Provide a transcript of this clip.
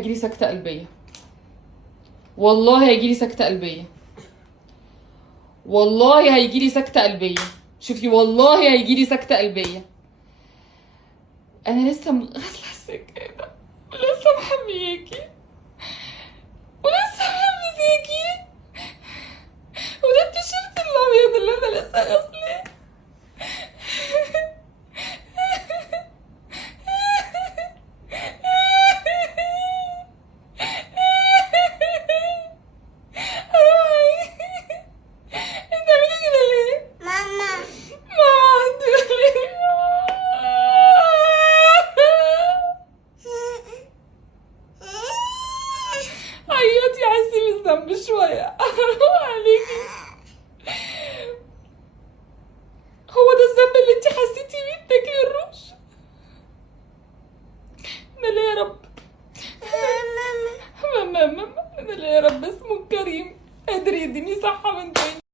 هيجيلي سكتة قلبية، والله هيجيلي سكتة قلبية، والله هيجيلي سكتة قلبية. شوفي والله هيجيلي سكتة قلبية. انا لسه غاسلة السجادة ولسه محمياكي ولسه ملبساكي، وده التيشيرت الابيض اللي انا لسه غاسلاه. بتعملي كده ليه؟ ماما ماما انت ليه؟ عيطي، حسي بالذنب شوية عليكي. هو ده الذنب اللي انت حسيتي بيه بتاكلي الرش؟ انا ليه يا رب؟ ماما انا ليه يا رب؟ اسمه كريم قادر يديني صحة من تاني.